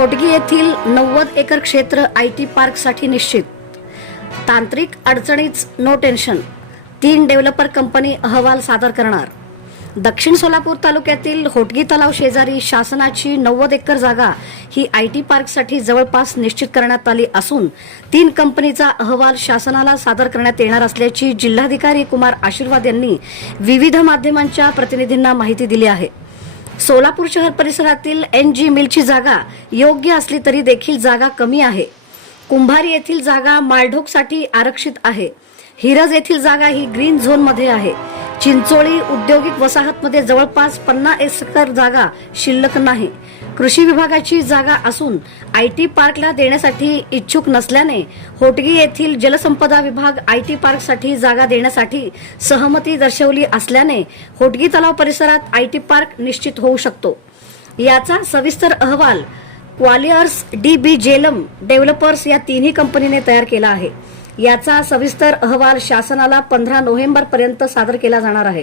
होटगी येथील नव्वद एकर क्षेत्र आय टी पार्कसाठी निश्चित. तांत्रिक अडचणीच नो टेन्शन तीन डेव्हलपर कंपनी अहवाल सादर करणार. दक्षिण सोलापूर तालुक्यातील होटगी तलाव शेजारी शासनाची नव्वद एकर जागा ही आय टी पार्कसाठी जवळपास निश्चित करण्यात आली असून तीन कंपनीचा अहवाल शासनाला सादर करण्यात येणार असल्याची जिल्हाधिकारी कुमार आशीर्वाद यांनी विविध माध्यमांच्या प्रतिनिधींना माहिती दिली आहे. सोलापूर शहर परिसरातील एन जी मिलची जागा योग्य असली तरी देखील जागा कमी आहे. कुंभारी येथील जागा मालढोकसाठी आरक्षित आहे. हिरज येथील जागा ही ग्रीन झोनमध्ये आहे. चिंचोळी औद्योगिक वसाहतमध्ये जवळपास पन्नास एकर जागा शिल्लक नाही. कृषी विभागाची जागा असून आय टी पार्कला देण्यासाठी इच्छुक नसल्याने होटगी येथील जलसंपदा विभाग आय टी पार्कसाठी जागा देण्यासाठी सहमती दर्शवली असल्याने होटगी तलाव परिसरात आय टी पार्क निश्चित होऊ शकतो. याचा सविस्तर अहवाल क्वालियर्स डी बी जेलम डेव्हलपर्स या तिन्ही कंपनीने तयार केला आहे. याचा सविस्तर अहवाल शासनाला पंधरा नोव्हेंबर पर्यंत सादर केला जाणार आहे.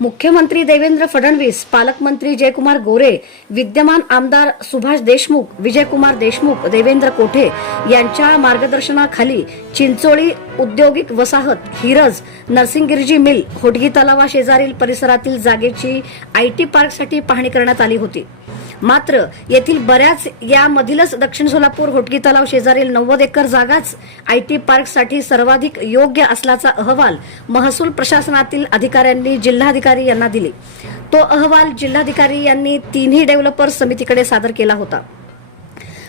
मुख्यमंत्री देवेंद्र फडणवीस पालकमंत्री जयकुमार गोरे विद्यमान आमदार सुभाष देशमुख विजयकुमार देशमुख देवेंद्र कोठे यांच्या मार्गदर्शनाखाली चिंचोळी औद्योगिक वसाहत हिरज नरसिंगिरजी मिल होटगी तलावा शेजारील परिसरातील जागेची आयटी पार्कसाठी पाहणी करण्यात आली होती. मात्र येथील बऱ्याच यामधीलच दक्षिण सोलापूर होटगी तलाव शेजारील नव्वद एकर जागाच आय टी पार्कसाठी सर्वाधिक योग्य असल्याचा अहवाल महसूल प्रशासनातील अधिकाऱ्यांनी जिल्हाधिकारी यांना दिले. तो अहवाल जिल्हाधिकारी यांनी तिन्ही डेव्हलपर्स समितीकडे सादर केला होता.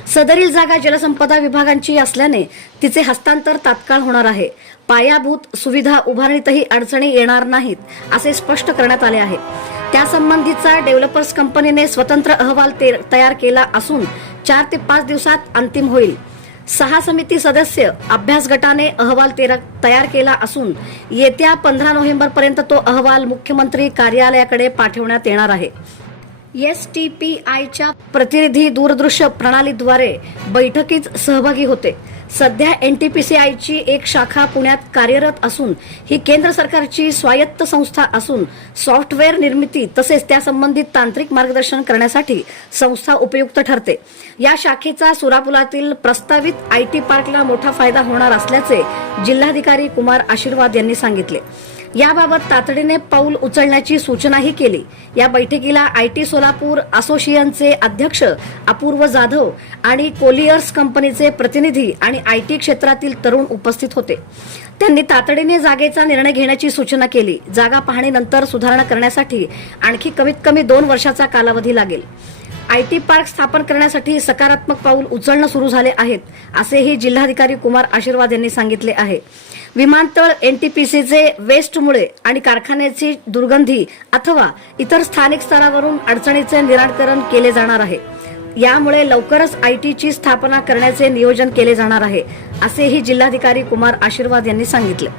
सदरील जागा जलसंपदा विभागांची असल्याने तिचे हस्तांतर तात्काळ होणार आहे. पायाभूत सुविधा उभारणीतही अडचणी येणार नाहीत असे स्पष्ट करण्यात आले आहे. त्यासंबंधीचा डेव्हलपर्स कंपनीने स्वतंत्र अहवाल ते- तयार केला असून चार ते पाच दिवसात अंतिम होईल. सहा समिती सदस्य अभ्यास गटाने अहवाल तयार केला असून येत्या पंधरा नोव्हेंबर पर्यंत तो अहवाल मुख्यमंत्री कार्यालयाकडे पाठवण्यात येणार आहे. एस टी पी आयच्या प्रतिनिधी दूरदृश्य प्रणालीद्वारे बैठकीत सहभागी होते. सध्या एन टी पी सी आयची एक शाखा पुण्यात कार्यरत असून ही केंद्र सरकारची स्वायत्त संस्था असून सॉफ्टवेअर निर्मिती तसेच त्यासंबंधित तांत्रिक मार्गदर्शन करण्यासाठी संस्था उपयुक्त ठरते. या शाखेचा सुरापुलातील प्रस्तावित आय टी पार्कला मोठा फायदा होणार असल्याचे जिल्हाधिकारी कुमार आशीर्वाद यांनी सांगितले. याबाबत तातडीने पाऊल उचलण्याची सूचनाही केली. या बैठकीला आय टी सोलापूर असोसिएशनचे अध्यक्ष अपूर्व जाधव आणि कोलियर्स कंपनीचे प्रतिनिधी आणि आय टी क्षेत्रातील तरुण उपस्थित होते. त्यांनी तातडीने जागेचा निर्णय घेण्याची सूचना केली. जागा पाहणीनंतर सुधारणा करण्यासाठी आणखी कमीत कमी दोन वर्षाचा कालावधी लागेल. आय टी पार्क स्थापन करण्यासाठी सकारात्मक पाऊल उचलणं सुरू झाले आहेत असेही जिल्हाधिकारी कुमार आशीर्वाद यांनी सांगितले आहे. विमानतळ एनटीपीसीचे वेस्टमुळे आणि कारखान्याची दुर्गंधी अथवा इतर स्थानिक स्तरावरून अडचणीचे निराकरण केले जाणार आहे. यामुळे लवकरच आयटीची स्थापना करण्याचे नियोजन केले जाणार आहे असेही जिल्हाधिकारी कुमार आशीर्वाद यांनी सांगितले.